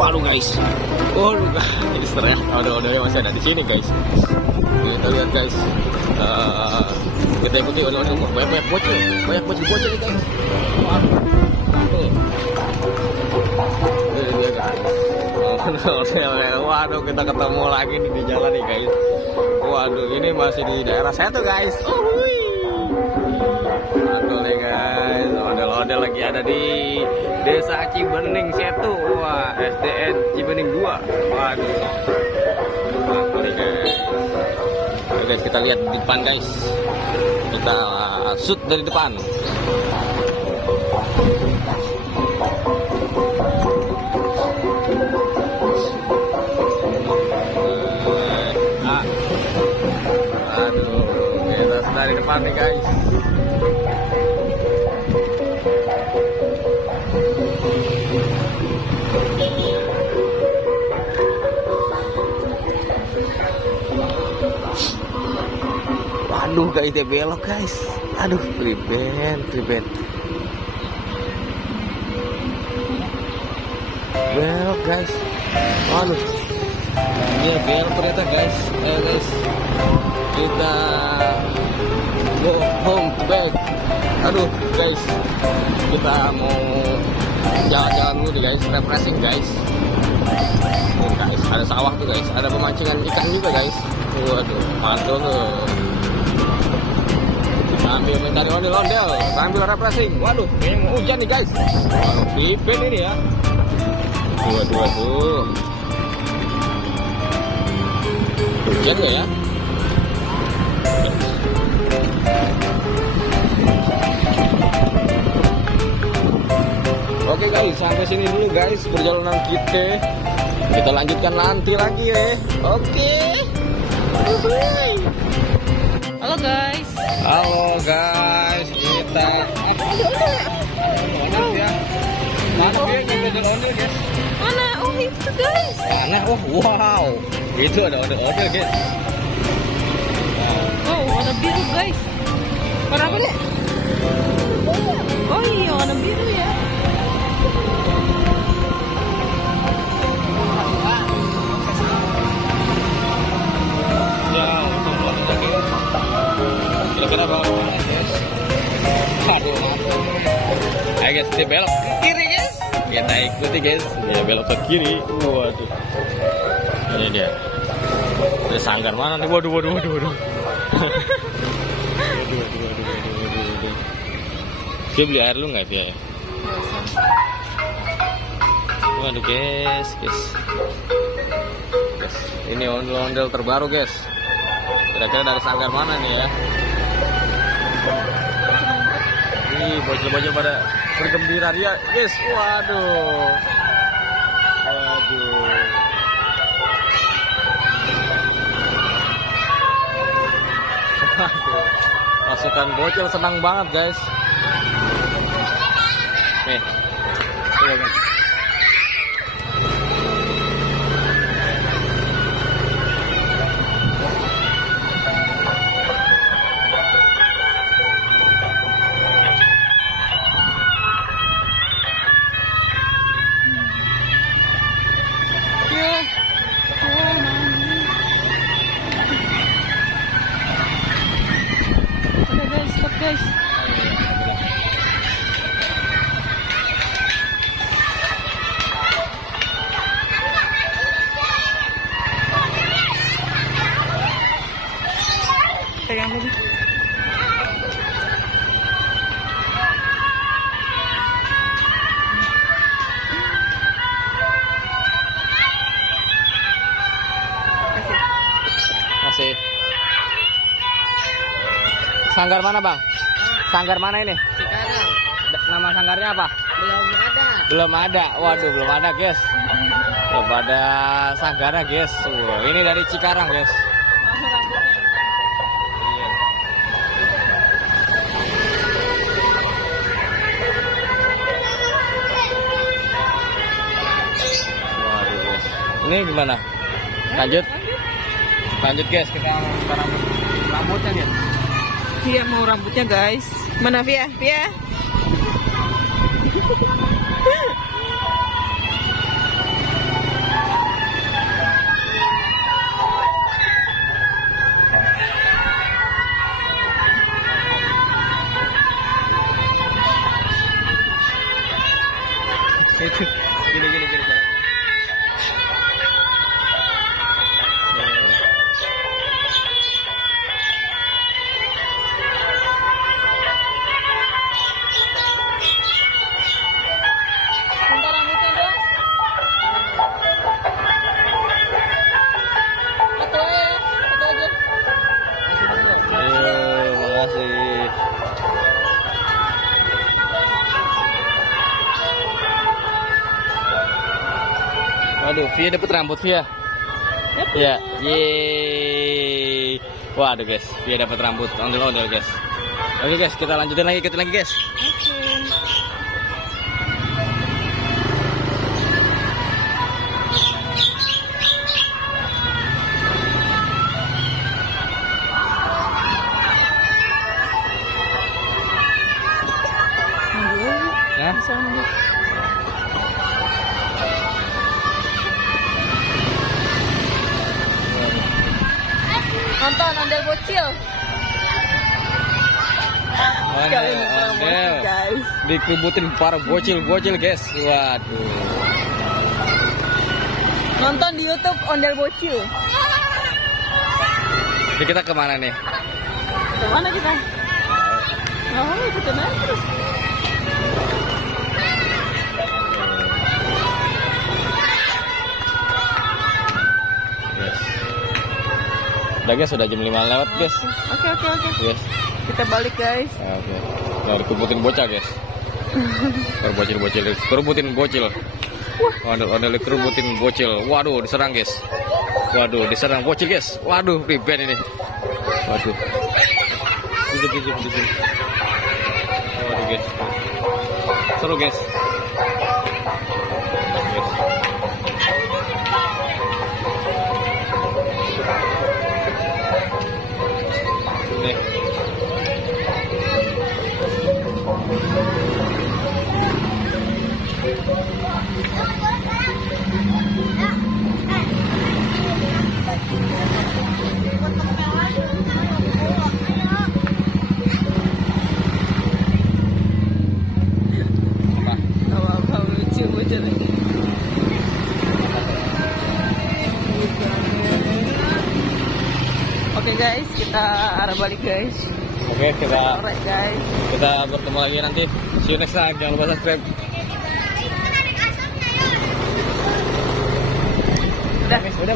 Waduh guys, ternyata odol-odolnya masih ada di sini guys. Kita lihat guys, kita ikuti odol-odol. Banyak bocil nih guys. Ini dia guys. Waduh, kita ketemu lagi nih di jalan nih guys. Waduh, ini masih di daerah Setu guys. Waduh nih guys, odol-odol lagi ada di Desa Cibening Setu. Wah, SDN Cibening 2. Waduh. Nih guys. Oke guys, kita lihat di depan guys. Kita shoot dari depan. Aduh, kita dari depan nih guys. Waduh guys, dia belok guys. Aduh, prevent. Belok guys. Waduh, dia belok ternyata guys. Guys, kita go home back. Aduh guys, kita mau jalan-jalan dulu nih guys, refreshing guys. Guys, ada sawah tuh guys, ada pemancingan ikan juga guys. Waduh, mantul tuh. Sambil mencari ondel-ondel, sambil refreshing. Waduh, kayaknya mau hujan nih guys. Waduh, pipin ini ya. Waduh. Hujan gak ya? Oke guys, sampai sini dulu guys perjalanan kita. Kita lanjutkan nanti lagi ya. Oke. Halo guys. Halo guys, kita mana dia ondel guys? Mana? Oh itu guys. Mana? Oh wow, itu ada ondel guys. Oh warna biru guys. Warna apa nih? Oh iya warna biru ya. Kira-kira bawa mana guys? Aduh, ayo guys, dia belok ke kiri guys. Kita ikuti guys, dia belok ke kiri. Waduh, ini dia. Ada sanggar mana nih? Waduh. Dia beli air lu nggak dia? Waduh guys. Ini ondel-ondel terbaru guys. Kira-kira dari sanggar mana nih ya? Nih, bocil-bocil pada bergembira dia, guys. Waduh. Pasukan bocil senang banget, guys. Nih. Lihat. Guys. Pegang lagi. Kasih. Sanggar mana bang? Sanggar mana ini? Cikarang. Nama sanggarnya apa? Belum ada. Waduh, belum ada guys. Belum ada sanggarnya guys. Ini dari Cikarang guys. Waduh guys. Ini gimana? Lanjut guys, kita rambutnya guys. Dia mau rambutnya guys. Mana Via? gini caranya. Bentar rambutnya dong. Satu aja. Makasih. Waduh, Via dapat rambut Via. Ya, yeay. Waduh guys, Via dapat rambut ondel-ondel guys. Oke guys, kita lanjutin lagi, ikutin lagi guys. Hah? Nonton ondel bocil. Sekali promosi Ondel. guys. Dikebutin para bocil-bocil guys. Waduh. Nonton di YouTube ondel bocil. Ini kita kemana nih? Kemana kita? Oh, ikutin aja terus. Udah guys, sudah jam 5 lewat guys. Oke. Guys. Kita balik guys. Oke. Nah, dikebutin bocah guys. Kerubutin bocil. Ondel kerubutin bocil. Waduh, diserang guys. Waduh, diserang bocil guys. Waduh, ribet ini. Waduh. Dijim. Waduh guys. Seru guys. Nih. Apa lucu bocil ini. Oke guys, kita arah balik guys. Oke, Alright guys. kita bertemu lagi nanti. See you next time. Jangan lupa subscribe. Udah. Udah,